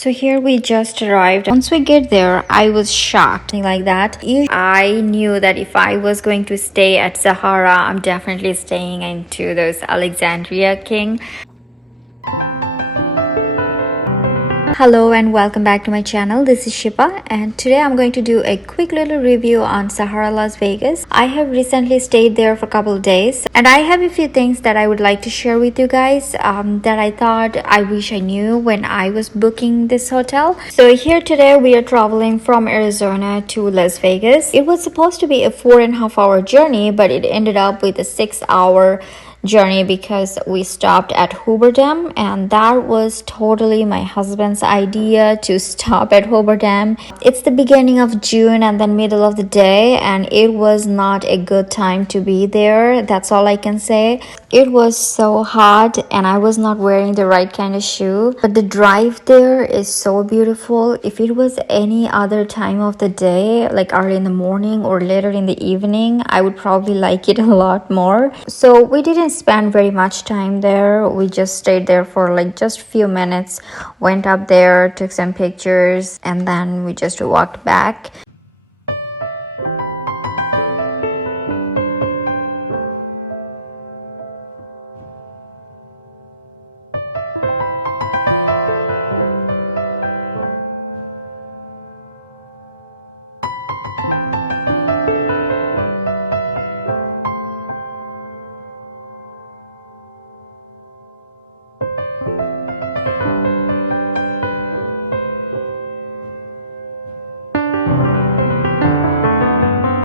So here we just arrived. Once we get there, I was shocked like that. I knew that if I was going to stay at Sahara, I'm definitely staying into those Alexandria King. Hello and welcome back to my channel. This is Shepa and today I'm going to do a quick little review on Sahara Las Vegas. I have recently stayed there for a couple of days and I have a few things that I would like to share with you guys that I thought I wish I knew when I was booking this hotel. So here today we are traveling from Arizona to Las Vegas. It was supposed to be a 4.5 hour journey, but it ended up with a 6 hour journey because we stopped at Hoover Dam, and that was totally my husband's idea to stop at Hoover Dam. It's the beginning of June and then middle of the day, and it was not a good time to be there. That's all I can say. It was so hot and I was not wearing the right kind of shoe, but the drive there is so beautiful. If it was any other time of the day, like early in the morning or later in the evening, I would probably like it a lot more. So we didn't spend very much time there. We just stayed there for like just a few minutes, went up there, took some pictures, and then we just walked back.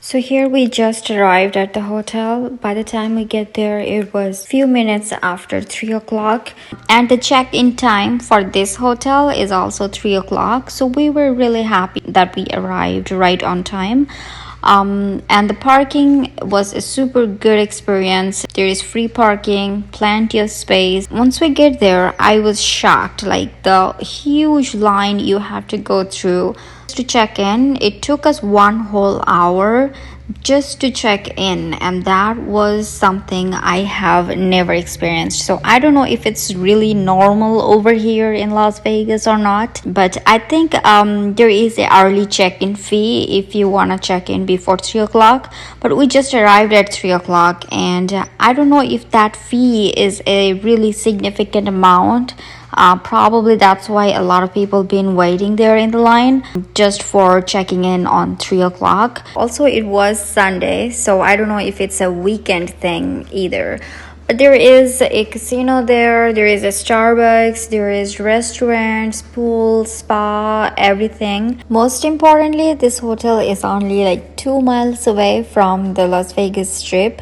So here we just arrived at the hotel. By the time we get there, it was few minutes after 3 o'clock, and the check-in time for this hotel is also 3 o'clock. So we were really happy that we arrived right on time. And the parking was a super good experience. There is free parking, plenty of space. Once we get there, I was shocked, like the huge line you have to go through to check in. It took us 1 whole hour just to check in, and that was something I have never experienced. So I don't know if it's really normal over here in Las Vegas or not, but I think there is an early check-in fee if you want to check in before 3 o'clock, but we just arrived at 3 o'clock, and I don't know if that fee is a really significant amount. Probably that's why a lot of people been waiting there in the line just for checking in on 3 o'clock. Also, it was Sunday, so I don't know if it's a weekend thing either. But there is a casino there is a Starbucks, there is restaurants, pool, spa, everything. Most importantly, this hotel is only like 2 miles away from the Las Vegas Strip.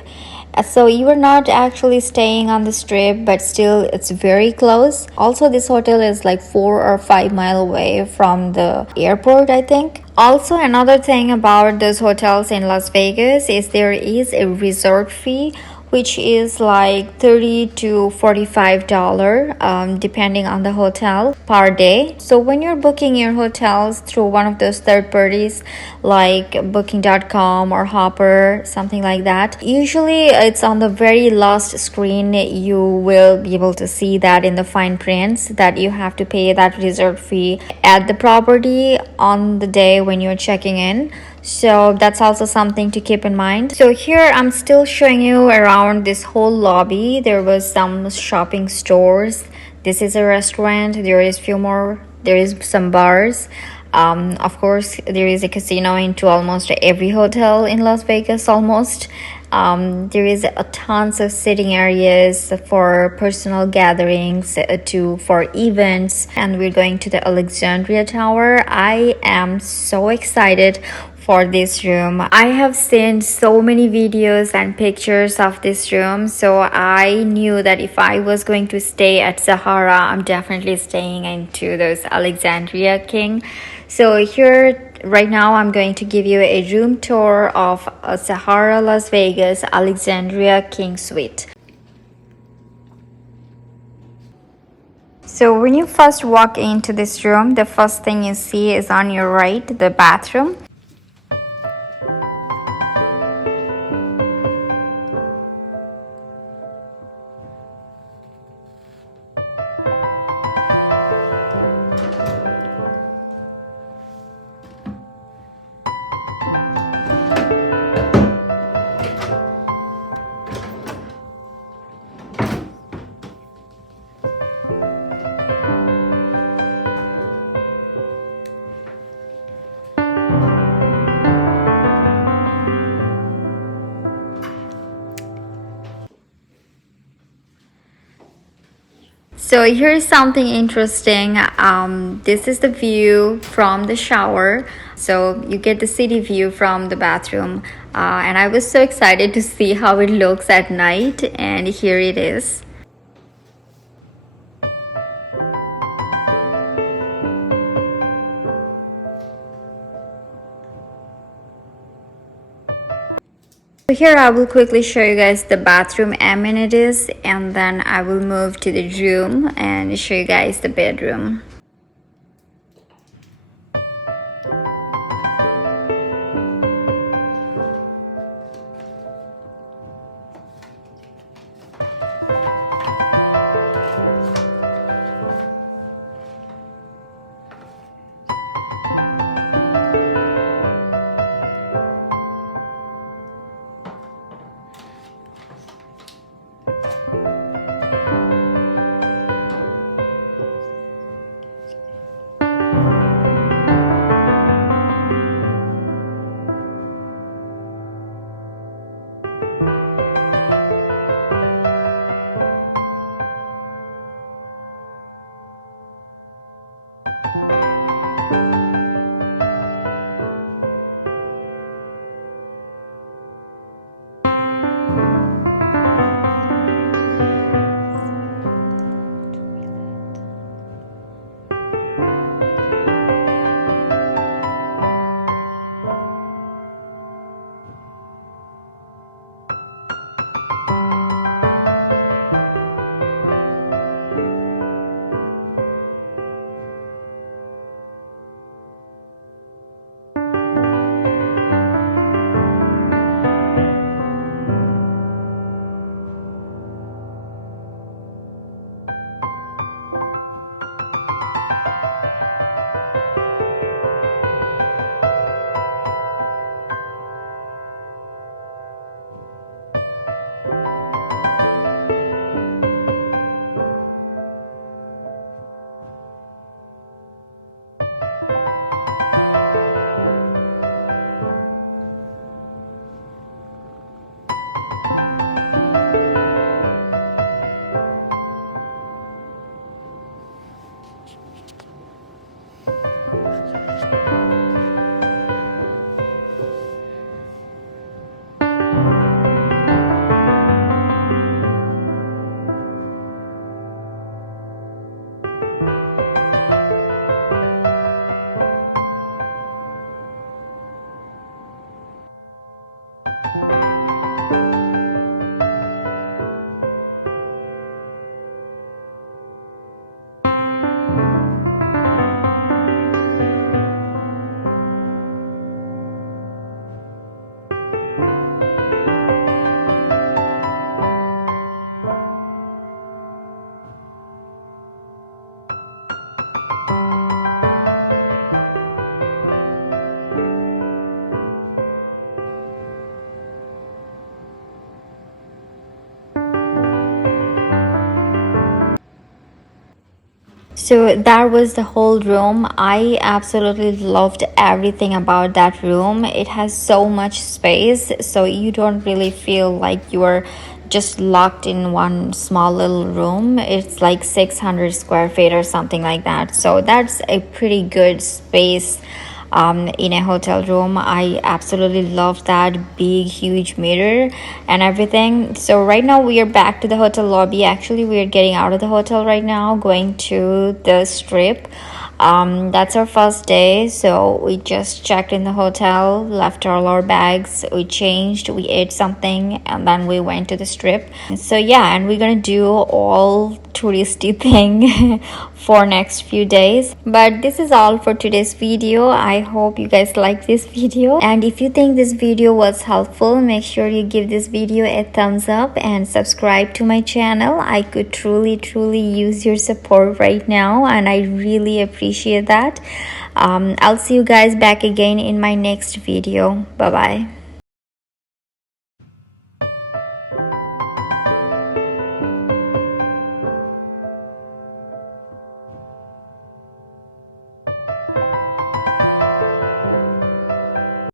So you are not actually staying on the strip, but still it's very close. Also, this hotel is like 4 or 5 miles away from the airport, I think. Also, another thing about those hotels in Las Vegas is there is a resort fee, which is like $30 to $45 depending on the hotel per day. So when you're booking your hotels through one of those third parties like booking.com or Hopper, something like that, usually it's on the very last screen. You will be able to see that in the fine prints that you have to pay that resort fee at the property on the day when you're checking in. So that's also something to keep in mind. So here I'm still showing you around this whole lobby. There was some shopping stores. This is a restaurant. There is some bars. Of course, there is a casino into almost every hotel in Las Vegas almost. There is a tons of sitting areas for personal gatherings, for events, and we're going to the Alexandria Tower. I am so excited for this room. I have seen so many videos and pictures of this room, so I knew that if I was going to stay at Sahara, I'm definitely staying into those Alexandria King. So here right now I'm going to give you a room tour of a Sahara Las Vegas Alexandria King Suite. So when you first walk into this room, the first thing you see is on your right, the bathroom. So here's something interesting. This is the view from the shower. So you get the city view from the bathroom. And I was so excited to see how it looks at night. And here it is. So here I will quickly show you guys the bathroom amenities, and then I will move to the room and show you guys the bedroom. So that was the whole room. I absolutely loved everything about that room. It has so much space, so you don't really feel like you're just locked in one small little room. It's like 600 square feet or something like that. So that's a pretty good space in a hotel room. I absolutely love that big huge mirror and everything. So right now we are back to the hotel lobby. Actually, we are getting out of the hotel right now, going to the strip. That's our first day, so we just checked in the hotel, left all our bags, we changed, we ate something, and then we went to the strip. So yeah, and we're gonna do all touristy thing for next few days. But this is all for today's video. I hope you guys like this video, and if you think this video was helpful, make sure you give this video a thumbs up and subscribe to my channel. I could truly use your support right now, and I really appreciate that. I'll see you guys back again in my next video. Bye bye.